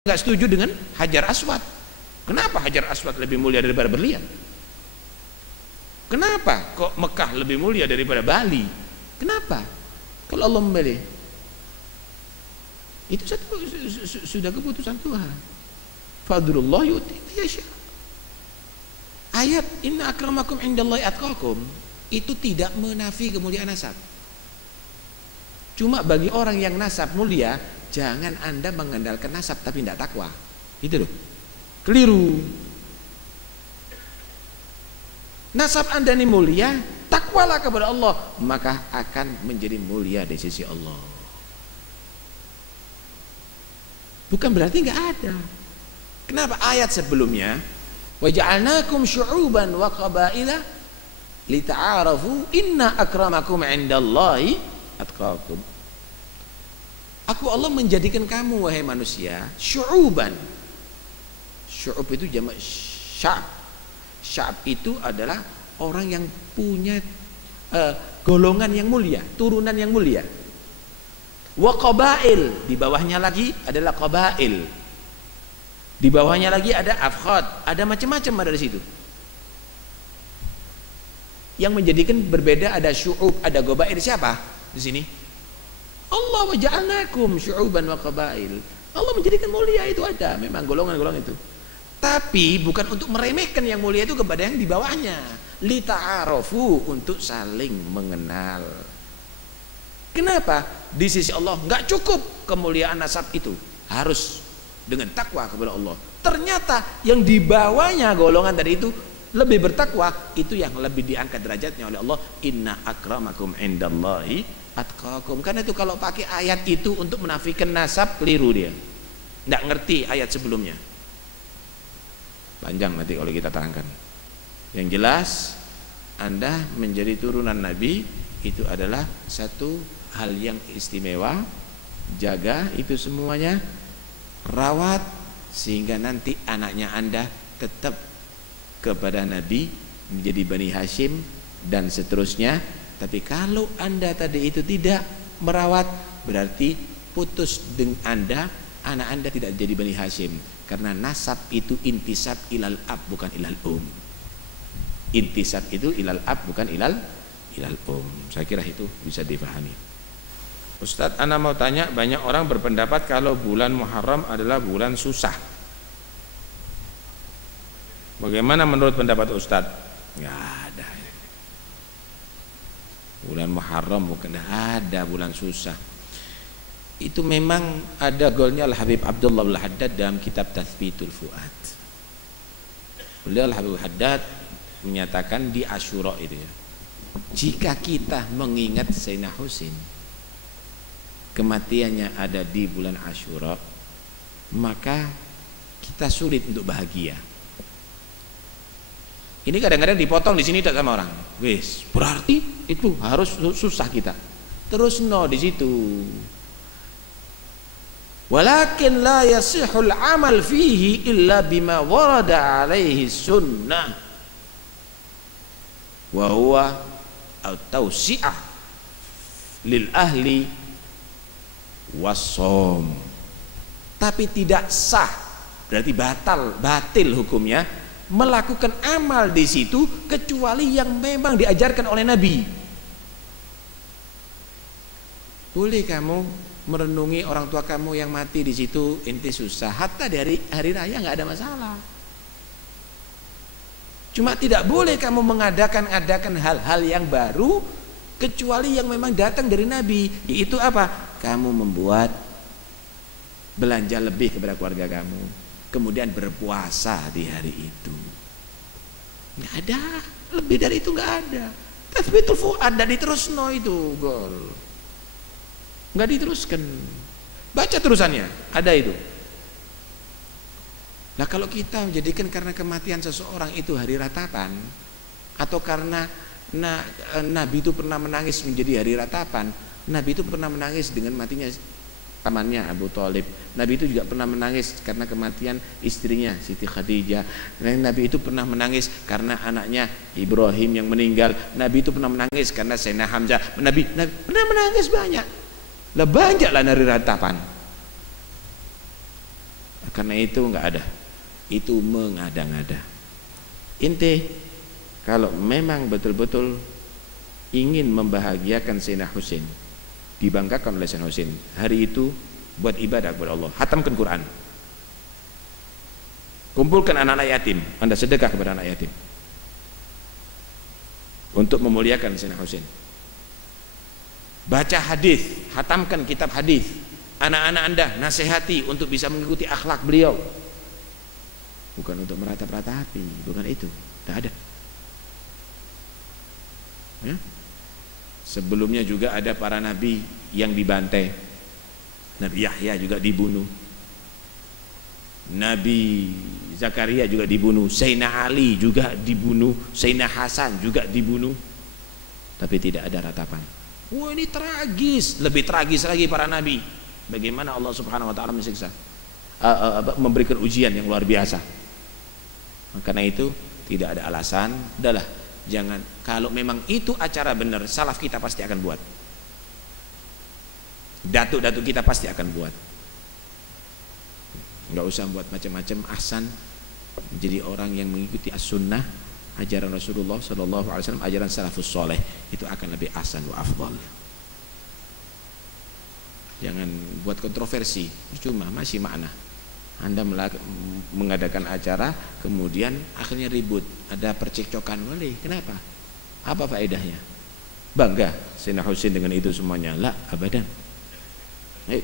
nggak setuju dengan Hajar Aswad. Kenapa Hajar Aswad lebih mulia daripada berlian? Kenapa kok Mekah lebih mulia daripada Bali? Kenapa? Kalau Allah memilih, itu sudah keputusan Tuhan. Fadlullah yu'ti man yasha. Ayat inna akramakum indallahi atqakum itu tidak menafi kemuliaan nasab. Cuma bagi orang yang nasab mulia, jangan Anda mengandalkan nasab tapi tidak takwa. Itu loh. Keliru. Nasab Anda ini mulia, takwalah kepada Allah, maka akan menjadi mulia di sisi Allah. Bukan berarti nggak ada. Kenapa ayat sebelumnya waja'alnakum syu'uban wa qabaila lita'arafu inna akramakum 'indallahi atqakum. Aku Allah menjadikan kamu wahai manusia syu'uban. Syu'ub itu jamak sya'ab. Sya'ab itu adalah orang yang punya golongan yang mulia, turunan yang mulia. Wa qabail, di bawahnya lagi adalah qabail. Di bawahnya lagi ada afkhad, ada macam-macam ada di situ. Yang menjadikan berbeda ada syu'ub, ada qabail. Siapa di sini? Allah wa ja'alnakum syu'uban wa qabail. Allah menjadikan mulia itu ada, memang golongan-golongan itu. Tapi bukan untuk meremehkan yang mulia itu kepada yang di bawahnya. Lita'arafu, untuk saling mengenal. Kenapa? Di sisi Allah nggak cukup kemuliaan nasab itu, harus dengan takwa kepada Allah. Ternyata yang di bawahnya golongan tadi itu lebih bertakwa, itu yang lebih diangkat derajatnya oleh Allah. Inna akramakum indallahi atqakum. Karena itu kalau pakai ayat itu untuk menafikan nasab, keliru dia. Nggak ngerti ayat sebelumnya. Panjang nanti kalau kita terangkan. Yang jelas Anda menjadi turunan Nabi itu adalah satu hal yang istimewa. Jaga itu semuanya, rawat sehingga nanti anaknya Anda tetap kepada Nabi, menjadi Bani Hashim dan seterusnya. Tapi kalau Anda tadi itu tidak merawat, berarti putus dengan Anda, anak Anda tidak jadi Bani Hashim. Karena nasab itu intisab ilal ab, bukan ilal Intisab itu ilal ab, bukan ilal Saya kira itu bisa difahami. Ustadz, ana mau tanya, banyak orang berpendapat kalau bulan Muharram adalah bulan susah. Bagaimana menurut pendapat Ustadz? Nggak ada. Bulan Muharram bukan ada bulan susah. Itu memang ada golnya Al-Habib Abdullah Al-Haddad dalam kitab Tathbitul Fuad. Beliau Al-Habib Al-Haddad menyatakan di Asyura itu ya, jika kita mengingat Sayyidina Husain kematiannya ada di bulan Asyura, maka kita sulit untuk bahagia. Ini kadang-kadang dipotong di sini tak sama orang. Wes, berarti itu harus susah kita. Terus no di situ. Walakin la yasihul amal fihi illa bima warada alaihi sunnah wa huwa at-tawsi'ah lil ahli wassom. Tapi tidak sah, berarti batil hukumnya melakukan amal di situ kecuali yang memang diajarkan oleh Nabi. Boleh kamu merenungi orang tua kamu yang mati di situ, inti susah, hatta dari hari raya nggak ada masalah. Cuma tidak boleh kamu mengadakan hal-hal yang baru kecuali yang memang datang dari Nabi. Yaitu apa? Kamu membuat belanja lebih kepada keluarga kamu, kemudian berpuasa di hari itu. Nggak ada, lebih dari itu nggak ada. Tathbitul Fuad ada diterusno itu gol. Nggak diteruskan, baca terusannya ada itu. Nah kalau kita menjadikan karena kematian seseorang itu hari ratapan, atau karena Nabi itu pernah menangis menjadi hari ratapan. Nabi itu pernah menangis dengan matinya pamannya Abu Thalib. Nabi itu juga pernah menangis karena kematian istrinya Siti Khadijah. Nabi itu pernah menangis karena anaknya Ibrahim yang meninggal. Nabi itu pernah menangis karena Sayyidina Hamzah. Nabi pernah menangis banyak. Lah banyaklah dari ratapan. Karena itu nggak ada, itu mengada-ngada. Inti kalau memang betul-betul ingin membahagiakan Sayyidina Husain, dibanggakan oleh Sayyidina Husain, hari itu buat ibadah kepada Allah, hatamkan Quran, kumpulkan anak-anak yatim, Anda sedekah kepada anak yatim untuk memuliakan Sayyidina Husain. Baca hadis, hatamkan kitab hadis, anak-anak Anda nasihati untuk bisa mengikuti akhlak beliau, bukan untuk meratap-ratapi, bukan itu, tidak ada ya. Sebelumnya juga ada para nabi yang dibantai. Nabi Yahya juga dibunuh, Nabi Zakaria juga dibunuh, Sayyidina Ali juga dibunuh, Sayyidina Hasan juga dibunuh, tapi tidak ada ratapan. Wah, ini tragis. Lebih tragis lagi para nabi, bagaimana Allah Subhanahu wa ta'ala mensiksa, memberikan ujian yang luar biasa. Karena itu tidak ada alasan, udahlah, jangan. Kalau memang itu acara benar, salaf kita pasti akan buat, datuk-datuk kita pasti akan buat. Nggak usah buat macam-macam. Ahsan menjadi orang yang mengikuti as-sunnah, ajaran Rasulullah SAW, ajaran salafus soleh, itu akan lebih ahsan wa afdal. Jangan buat kontroversi, cuma masih makna. Anda mengadakan acara kemudian akhirnya ribut, ada percekcokan, boleh, kenapa? Apa faedahnya? Bangga Sayyidina Husain dengan itu semuanya? La, abadan. Ayo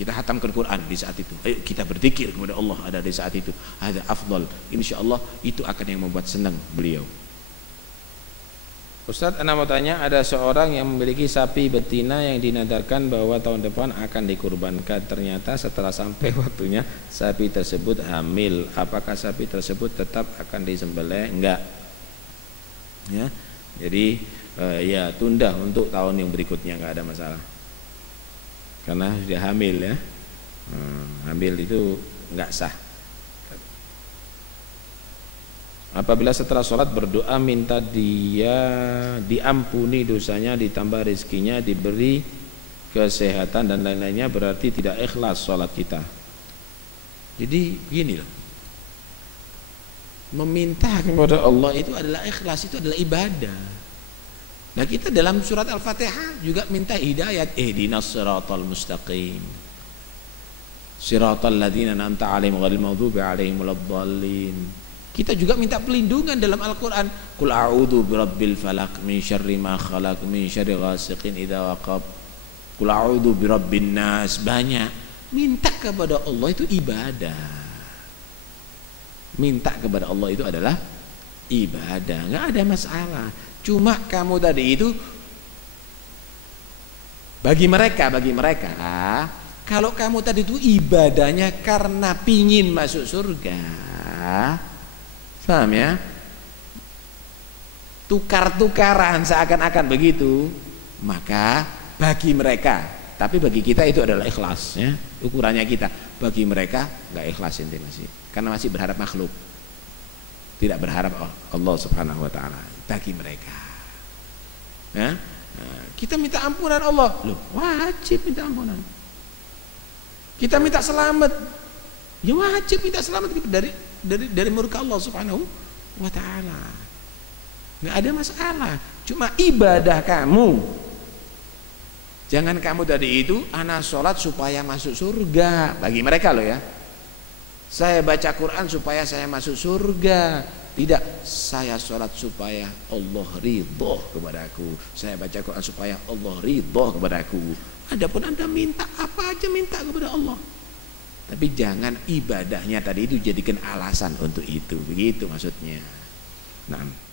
kita hatamkan Quran di saat itu, ayo kita berzikir kepada Allah ada di saat itu, ada afdal, insyaallah itu akan yang membuat senang beliau. Ustadz, Anda mau tanya, ada seorang yang memiliki sapi betina yang dinadarkan bahwa tahun depan akan dikurbankan. Ternyata setelah sampai waktunya sapi tersebut hamil. Apakah sapi tersebut tetap akan disembelih? Enggak. Ya, jadi ya tunda untuk tahun yang berikutnya, enggak ada masalah. Karena sudah hamil ya. Hamil itu enggak sah. Apabila setelah sholat berdoa minta dia diampuni dosanya, ditambah rezekinya, diberi kesehatan dan lain-lainnya, berarti tidak ikhlas sholat kita. Jadi begini loh, meminta kepada Allah itu adalah ikhlas, itu adalah ibadah. Nah kita dalam surat Al-Fatihah juga minta hidayat, ihdinas siratal mustaqim, siratal ladzina an'amta 'alaihim ghairil maghdubi 'alaihim waladdallin. Kita juga minta pelindungan dalam Al-Quran. Qul a'udzu birabbil falaq min syarri ma khalaq min syarri ghasiqin idza waqab. Qul a'udzu birabbin nas. Banyak minta kepada Allah itu ibadah. Minta kepada Allah itu adalah ibadah, nggak ada masalah. Cuma kamu tadi itu bagi mereka kalau kamu tadi itu ibadahnya karena pingin masuk surga, paham ya? Tukar-tukaran seakan-akan begitu, maka bagi mereka, tapi bagi kita itu adalah ikhlas ya, ukurannya kita. Bagi mereka nggak ikhlas inti masih, karena masih berharap makhluk, tidak berharap Allah Subhanahu wa ta'ala. Bagi mereka ya, kita minta ampunan Allah, loh wajib minta ampunan. Kita minta selamat, ya wajib minta selamat dari murka Allah Subhanahu wa ta'ala. Nggak ada masalah. Cuma ibadah kamu, jangan kamu tadi itu anak sholat supaya masuk surga. Bagi mereka loh ya, saya baca Quran supaya saya masuk surga. Tidak, saya sholat supaya Allah ridho kepadaku, saya baca Quran supaya Allah ridho kepadaku. Adapun Anda minta apa aja, minta kepada Allah, tapi jangan ibadahnya tadi itu jadikan alasan untuk itu. Begitu maksudnya. Nah.